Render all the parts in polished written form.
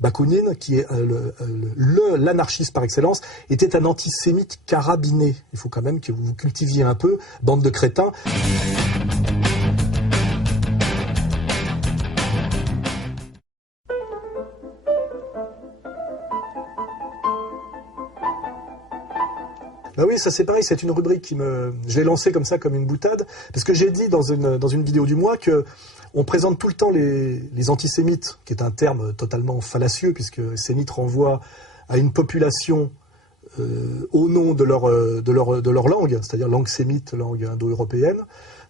Bakounine, qui est l'anarchiste par excellence, était un antisémite carabiné. Il faut quand même que vous vous cultiviez un peu, bande de crétins. Ben oui, ça c'est pareil, c'est une rubrique je l'ai lancée comme ça, comme une boutade, parce que j'ai dit dans une vidéo du mois que on présente tout le temps les antisémites, qui est un terme totalement fallacieux, puisque sémite renvoie à une population au nom de leur langue, c'est-à-dire langue sémite, langue indo-européenne.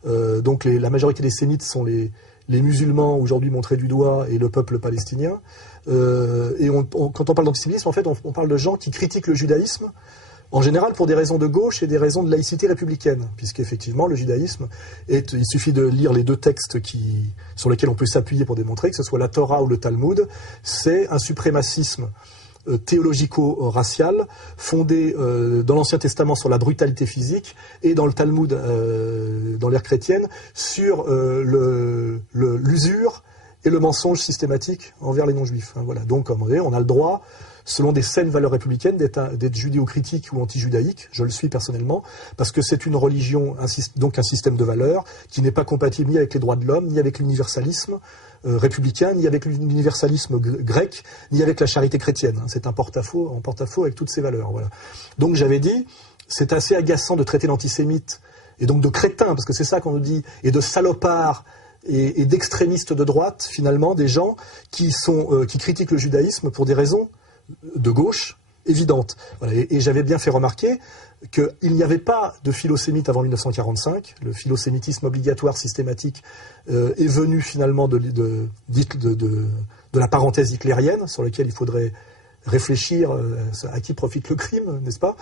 Donc la majorité des sémites sont les musulmans aujourd'hui montrés du doigt et le peuple palestinien. Et quand on parle d'antisémitisme, en fait, on parle de gens qui critiquent le judaïsme, en général pour des raisons de gauche et des raisons de laïcité républicaine, puisqu'effectivement le judaïsme, il suffit de lire les deux textes sur lesquels on peut s'appuyer pour démontrer, que ce soit la Torah ou le Talmud, c'est un suprémacisme théologico-racial fondé dans l'Ancien Testament sur la brutalité physique et dans le Talmud, dans l'ère chrétienne, sur l'usure et le mensonge systématique envers les non-juifs. Voilà. Donc, comme on a le droit, selon des saines valeurs républicaines, d'être judéo-critique ou anti-judaïque. Je le suis personnellement, parce que c'est une religion, donc un système de valeurs, qui n'est pas compatible ni avec les droits de l'homme, ni avec l'universalisme républicain, ni avec l'universalisme grec, ni avec la charité chrétienne. C'est en porte-à-faux avec toutes ces valeurs. Voilà. Donc j'avais dit, c'est assez agaçant de traiter l'antisémite, et donc de crétin, parce que c'est ça qu'on nous dit, et de salopard, et d'extrémistes de droite, finalement, des gens qui critiquent le judaïsme pour des raisons de gauche évidentes. Voilà. Et j'avais bien fait remarquer qu'il n'y avait pas de philosémite avant 1945. Le philosémitisme obligatoire systématique est venu finalement de la parenthèse hitlérienne, sur laquelle il faudrait réfléchir à qui profite le crime, n'est-ce pas?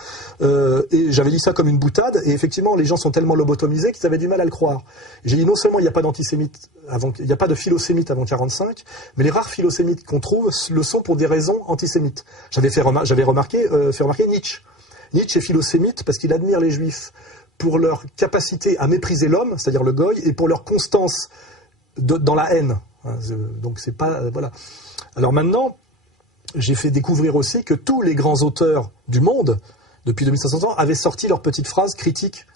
Et j'avais dit ça comme une boutade, et effectivement, les gens sont tellement lobotomisés qu'ils avaient du mal à le croire. J'ai dit non seulement il n'y a pas d'antisémite il n'y a pas de philosémite avant 1945, mais les rares philosémites qu'on trouve le sont pour des raisons antisémites. J'avais fait remarquer Nietzsche. Nietzsche est philosémite parce qu'il admire les juifs pour leur capacité à mépriser l'homme, c'est-à-dire le goy, et pour leur constance dans la haine. Donc c'est pas... voilà. Alors maintenant, j'ai fait découvrir aussi que tous les grands auteurs du monde, depuis 2500 ans, avaient sorti leurs petites phrases critiques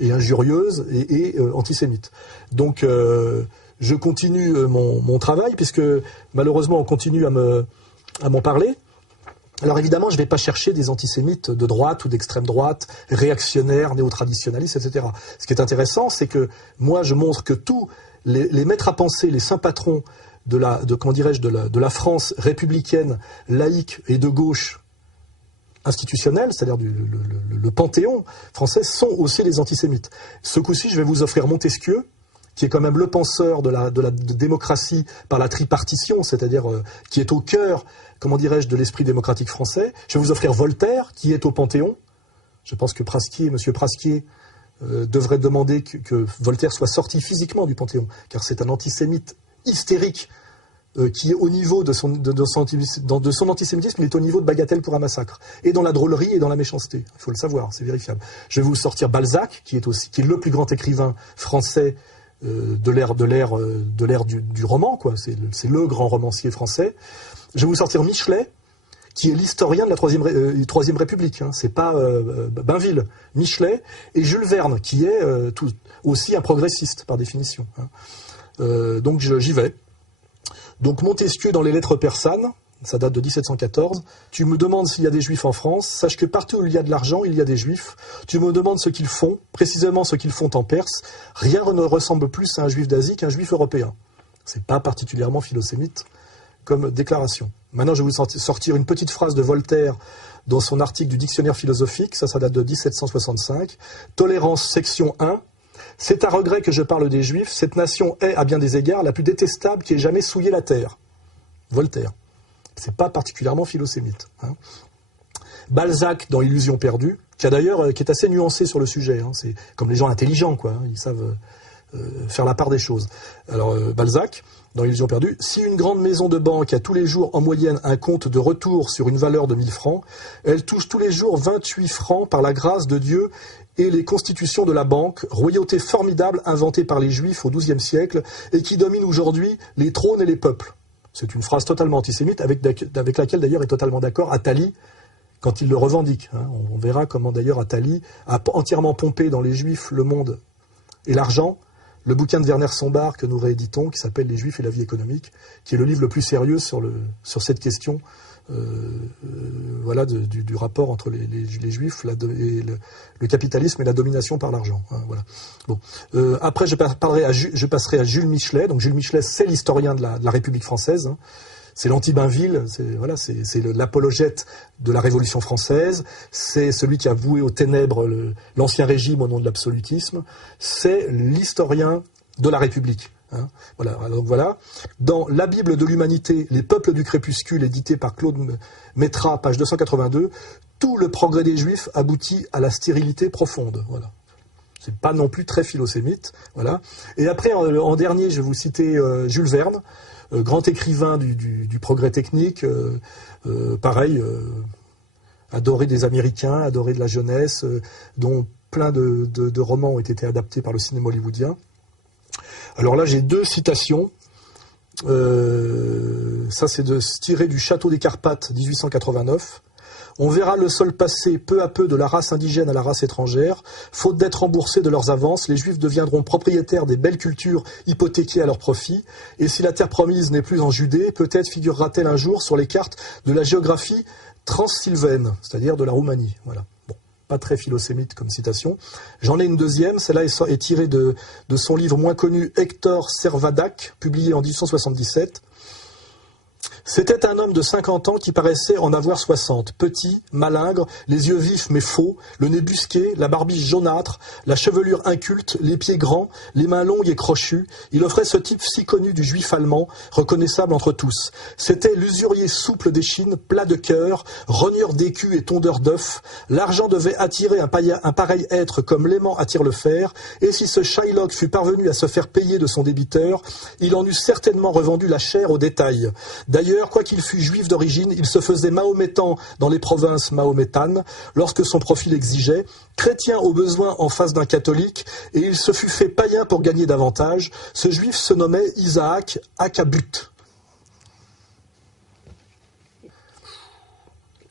et injurieuses et antisémites. Donc je continue mon travail, puisque malheureusement on continue à m'en parler. Alors évidemment, je ne vais pas chercher des antisémites de droite ou d'extrême droite, réactionnaires, néo-traditionalistes, etc. Ce qui est intéressant, c'est que moi je montre que tous les maîtres à penser, les saints patrons de la France républicaine, laïque et de gauche institutionnelle, c'est-à-dire le panthéon français, sont aussi des antisémites. Ce coup-ci, je vais vous offrir Montesquieu, qui est quand même le penseur de la démocratie par la tripartition, c'est-à-dire qui est au cœur, de l'esprit démocratique français. Je vais vous offrir Voltaire, qui est au Panthéon. Je pense que M. Praskier devrait demander que Voltaire soit sorti physiquement du Panthéon, car c'est un antisémite hystérique qui est au niveau de son antisémitisme, il est au niveau de Bagatelle pour un massacre. Et dans la drôlerie et dans la méchanceté. Il faut le savoir, c'est vérifiable. Je vais vous sortir Balzac, qui est le plus grand écrivain français de l'ère du roman, quoi. C'est le grand romancier français. Je vais vous sortir Michelet, qui est l'historien de la Troisième République. Hein. C'est pas Bainville. Michelet et Jules Verne, qui est aussi un progressiste, par définition. Hein. Donc j'y vais. Donc Montesquieu dans les lettres persanes, ça date de 1714. Tu me demandes s'il y a des juifs en France, sache que partout où il y a de l'argent, il y a des juifs. Tu me demandes ce qu'ils font, précisément ce qu'ils font en Perse. Rien ne ressemble plus à un juif d'Asie qu'un juif européen. C'est pas particulièrement philosémite comme déclaration. Maintenant, je vais vous sortir une petite phrase de Voltaire dans son article du dictionnaire philosophique, ça date de 1765. Tolérance, section 1. C'est à regret que je parle des Juifs. Cette nation est, à bien des égards, la plus détestable qui ait jamais souillé la terre. Voltaire. C'est pas particulièrement philosémite. Hein. Balzac dans Illusion perdue, qui est assez nuancé sur le sujet. Hein. C'est comme les gens intelligents, quoi. Hein. Ils savent faire la part des choses. Alors Balzac. dans Illusion perdue, si une grande maison de banque a tous les jours en moyenne un compte de retour sur une valeur de 1000 francs, elle touche tous les jours 28 francs par la grâce de Dieu et les constitutions de la banque, royauté formidable inventée par les Juifs au XIIe siècle et qui domine aujourd'hui les trônes et les peuples. C'est une phrase totalement antisémite avec laquelle d'ailleurs est totalement d'accord Attali quand il le revendique. On verra comment d'ailleurs Attali a entièrement pompé dans les Juifs le monde et l'argent. Le bouquin de Werner Sombart que nous rééditons, qui s'appelle « Les Juifs et la vie économique », qui est le livre le plus sérieux sur cette question voilà, du rapport entre les Juifs et le capitalisme et la domination par l'argent. Voilà. Bon. Après, je passerai à Jules Michelet. Donc Jules Michelet, c'est l'historien de la République française. C'est l'anti-Bainville, c'est l'apologète de la Révolution française, c'est celui qui a voué aux ténèbres l'ancien régime au nom de l'absolutisme, c'est l'historien de la République. Voilà. Donc voilà. Dans La Bible de l'humanité, les peuples du crépuscule, édité par Claude Métras, page 282, tout le progrès des Juifs aboutit à la stérilité profonde. Voilà. C'est pas non plus très philosémite. Voilà. Et après, en dernier, je vais vous citer Jules Verne, grand écrivain du progrès technique, pareil, adoré des Américains, adoré de la jeunesse, dont plein de romans ont été adaptés par le cinéma hollywoodien. Alors là, j'ai deux citations. Ça, c'est tiré du Château des Carpates, 1889. On verra le sol passer peu à peu de la race indigène à la race étrangère. Faute d'être remboursés de leurs avances, les Juifs deviendront propriétaires des belles cultures hypothéquées à leur profit. Et si la terre promise n'est plus en Judée, peut-être figurera-t-elle un jour sur les cartes de la géographie transsylvaine, c'est-à-dire de la Roumanie. Voilà. Bon, pas très philosémite comme citation. J'en ai une deuxième. Celle-là est tirée de son livre moins connu, Hector Servadac, publié en 1877. C'était un homme de 50 ans qui paraissait en avoir 60, petit, malingre, les yeux vifs mais faux, le nez busqué, la barbiche jaunâtre, la chevelure inculte, les pieds grands, les mains longues et crochues. Il offrait ce type si connu du juif allemand, reconnaissable entre tous. C'était l'usurier souple d'échine, plat de cœur, rogneur d'écus et tondeur d'œufs. L'argent devait attirer un pareil être comme l'aimant attire le fer, et si ce Shylock fût parvenu à se faire payer de son débiteur, il en eût certainement revendu la chair au détail. D'ailleurs, quoiqu'il fût juif d'origine, il se faisait mahométan dans les provinces mahométanes, lorsque son profil exigeait, chrétien au besoin en face d'un catholique, et il se fut fait païen pour gagner davantage. Ce juif se nommait Isaac Hakabut.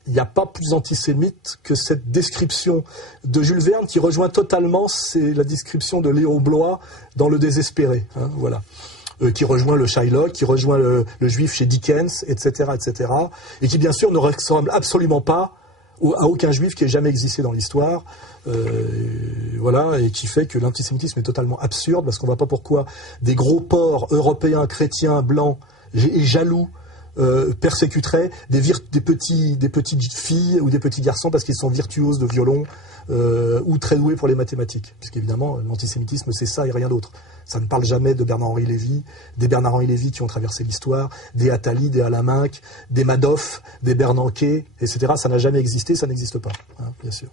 Il n'y a pas plus antisémite que cette description de Jules Verne qui rejoint totalement la description de Léo Bloy dans Le Désespéré. Voilà. Qui rejoint le Shylock, qui rejoint le juif chez Dickens, etc., etc., et qui bien sûr ne ressemble absolument pas à aucun juif qui ait jamais existé dans l'histoire, voilà, et qui fait que l'antisémitisme est totalement absurde, parce qu'on ne voit pas pourquoi des gros porcs européens, chrétiens, blancs et jaloux persécuteraient des petites filles ou des petits garçons parce qu'ils sont virtuoses de violon ou très doués pour les mathématiques. Puisqu'évidemment, l'antisémitisme, c'est ça et rien d'autre. Ça ne parle jamais de Bernard-Henri Lévy, des Bernard-Henri Lévy qui ont traversé l'histoire, des Attali, des Alain Minck, des Madoff, des Bernanke, etc. Ça n'a jamais existé, ça n'existe pas, bien sûr.